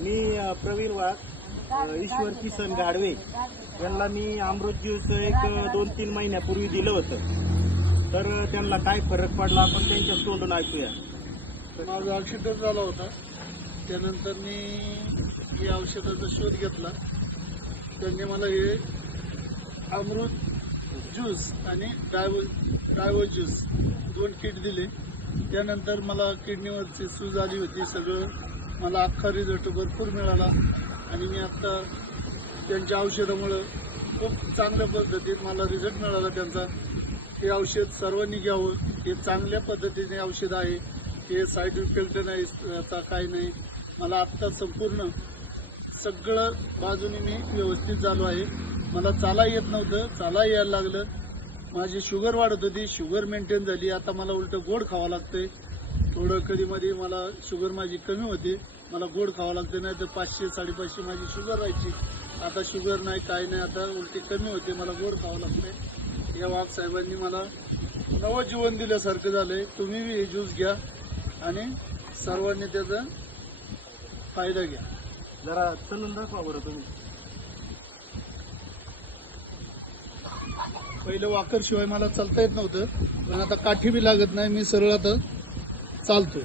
मी प्रवीण वाघ, ईश्वर किसन गाडवे यांना मी अमृत ज्यूस एक 2-3 महिन्यापूर्वी दिलं होतं. तर त्यांना काय फरक पडला आपण त्यांच्या तोंडून ऐकूया. माझा ॲक्सिडेंट झाला होता. त्यानंतर मी या औषधाचा शोध घेतला. त्यांनी मला हे अमृत ज्यूस आणि डायवो ज्यूस 2 किट दिले. त्यानंतर मला किडनीवरची सूज आली होती. सगळं मला अख्खा रिझल्ट भरपूर मिळाला आणि मी आत्ता त्यांच्या औषधामुळं खूप चांगल्या पद्धतीत मला रिझल्ट मिळाला त्यांचा. हे औषध सर्वांनी घ्यावं. हे चांगल्या पद्धतीने औषध आहे. हे साईड इफेक्ट नाही, आता काही नाही. मला आत्ता संपूर्ण सगळं बाजूने मी व्यवस्थित झालो आहे. मला चाला येत नव्हतं, चाला यायला लागलं. माझी शुगर वाढत होती, शुगर मेंटेन झाली. आता मला उलटं गोड खावं लागतंय. थोडं कधीमध्ये मला शुगर माझी कमी होती, मला गोड खावं लागतं. नाही तर 500-550 माझी शुगर राहायची. आता शुगर नाही, काही नाही. आता उलटी कमी होते, मला गोड खावं लागतंय. या वाघ साहेबांनी मला नवं जीवन दिल्यासारखं झालंय. तुम्ही हे ज्यूस घ्या आणि सर्वांनी त्याचा फायदा घ्या. जरा चलून दाखवा बरं तुम्ही. पहिलं वाकरशिवाय मला चालता येत नव्हतं, पण आता काठी बी लागत नाही. मी सरळ आता चालतो.